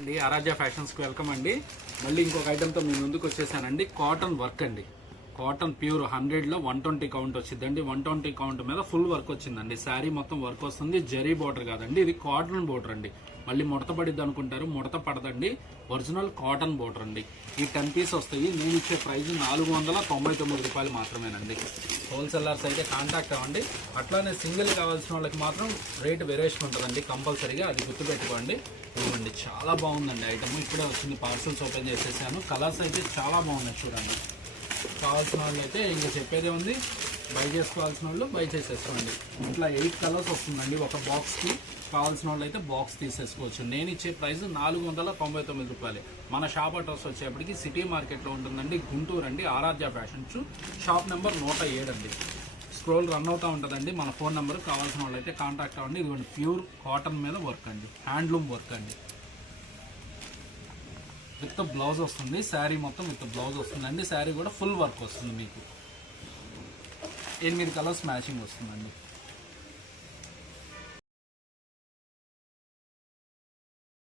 అండి ఆరాధ్య ఫ్యాషన్స్కి వెల్కమ్ అండి. మళ్ళీ ఇంకొక ఐటెంతో మీ ముందుకు వచ్చేసానండి. కాటన్ వర్క్ అండి, కాటన్ ప్యూర్ 100లో 120 కౌంట్ వచ్చిందండి. 120 కౌంట్ మీద ఫుల్ వర్క్ వచ్చిందండి. శారీ మొత్తం వర్క్ వస్తుంది. జరీ బోర్డర్ కాదండి, ఇది కాటన్ బోర్డర్ అండి. మళ్ళీ ముడత పడిద్ది అనుకుంటారు, ముడత పడదండి. ఒరిజినల్ కాటన్ బోర్డర్ అండి. ఈ 10 పీస్ వస్తాయి. నేను ఇచ్చే ప్రైస్ 499 రూపాయలు మాత్రమేనండి. హోల్సేలర్స్ అయితే కాంటాక్ట్ అవ్వండి. అట్లానే సింగిల్ కావాల్సిన వాళ్ళకి మాత్రం రేట్ వేరియేషన్ ఉంటుందండి కంపల్సరీగా, అది గుర్తుపెట్టుకోండి. ఇవ్వండి, చాలా బాగుందండి ఐటమ్. ఇప్పుడే వచ్చింది, పార్సల్స్ ఓపెన్ చేసేసాను. కలర్స్ అయితే చాలా బాగున్నాయి చూడండి. కావాల్సిన వాళ్ళు అయితే ఇంకా చెప్పేదే ఉంది, బై చేసుకోవాల్సిన వాళ్ళు బై చేసేసుకోండి. ఇట్లా 8 కలర్స్ వస్తుందండి ఒక బాక్స్కి. కావాల్సిన వాళ్ళు అయితే బాక్స్ తీసేసుకోవచ్చు. నేను ఇచ్చే ప్రైస్ 499 రూపాయలే. మన షాప్ అడ్రస్ వచ్చేప్పటికి సిటీ మార్కెట్లో ఉంటుందండి, గుంటూరు అండి. ఆరాధ్య ఫ్యాషన్స్, షాప్ నెంబర్ 107 అండి. స్క్రోల్ రన్ అవుతూ ఉంటుందండి. మన ఫోన్ నెంబర్ కావాల్సిన వాళ్ళు అయితే కాంటాక్ట్ అవ్వండి. ఇదిగోండి, ప్యూర్ కాటన్ మీద వర్క్ అండి, హ్యాండ్లూమ్ వర్క్ అండి. విత్ బ్లౌజ్ వస్తుంది. శారీ మొత్తం విత్ బ్లౌజ్ వస్తుందండి. శారీ కూడా ఫుల్ వర్క్ వస్తుంది. మీకు 8 కలర్స్ మ్యాచింగ్ వస్తుందండి.